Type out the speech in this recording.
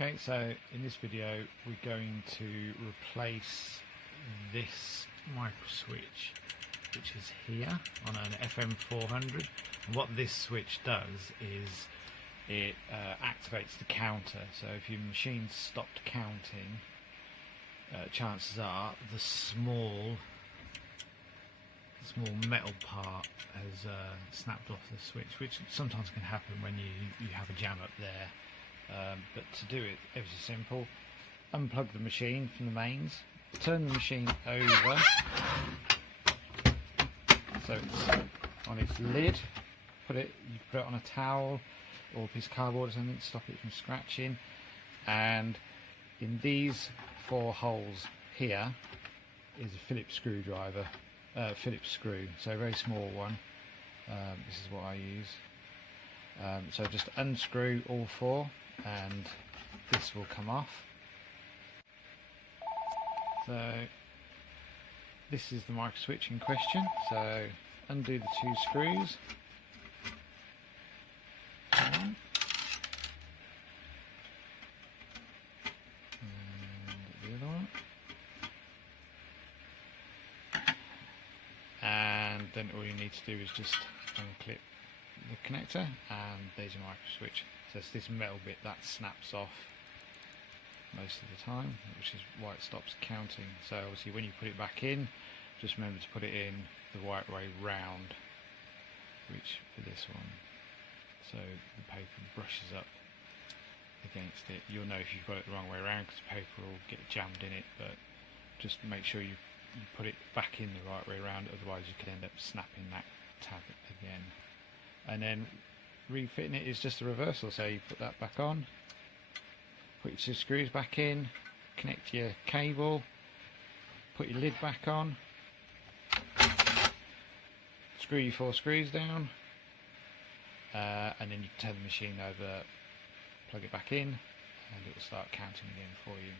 Okay, so in this video we're going to replace this micro switch, which is here on an FM400. And what this switch does is it activates the counter. So if your machine's stopped counting, chances are the small metal part has snapped off the switch, which sometimes can happen when you have a jam up there. But to do it, ever so simple. Unplug the machine from the mains, turn the machine over so it's on its lid. You can put it on a towel or a piece of cardboard or something to stop it from scratching. And in these 4 holes here is a Phillips screwdriver, Phillips screw, so a very small one. This is what I use. So just unscrew all 4 and this will come off. So this is the micro switch in question. So undo the 2 screws. And the other one. And then all you need to do is just unclip the connector, and there's your micro switch. So it's this metal bit that snaps off most of the time, which is why it stops counting. So obviously when you put it back in, just remember to put it in the right way round, which for this one, so the paper brushes up against it. You'll know if you've got it the wrong way around because the paper will get jammed in it, but just make sure you put it back in the right way around, otherwise you could end up snapping that tab again. And then refitting it is just a reversal, so you put that back on, put your 2 screws back in, connect your cable, put your lid back on, screw your 4 screws down, and then you can turn the machine over, plug it back in, and it will start counting again for you.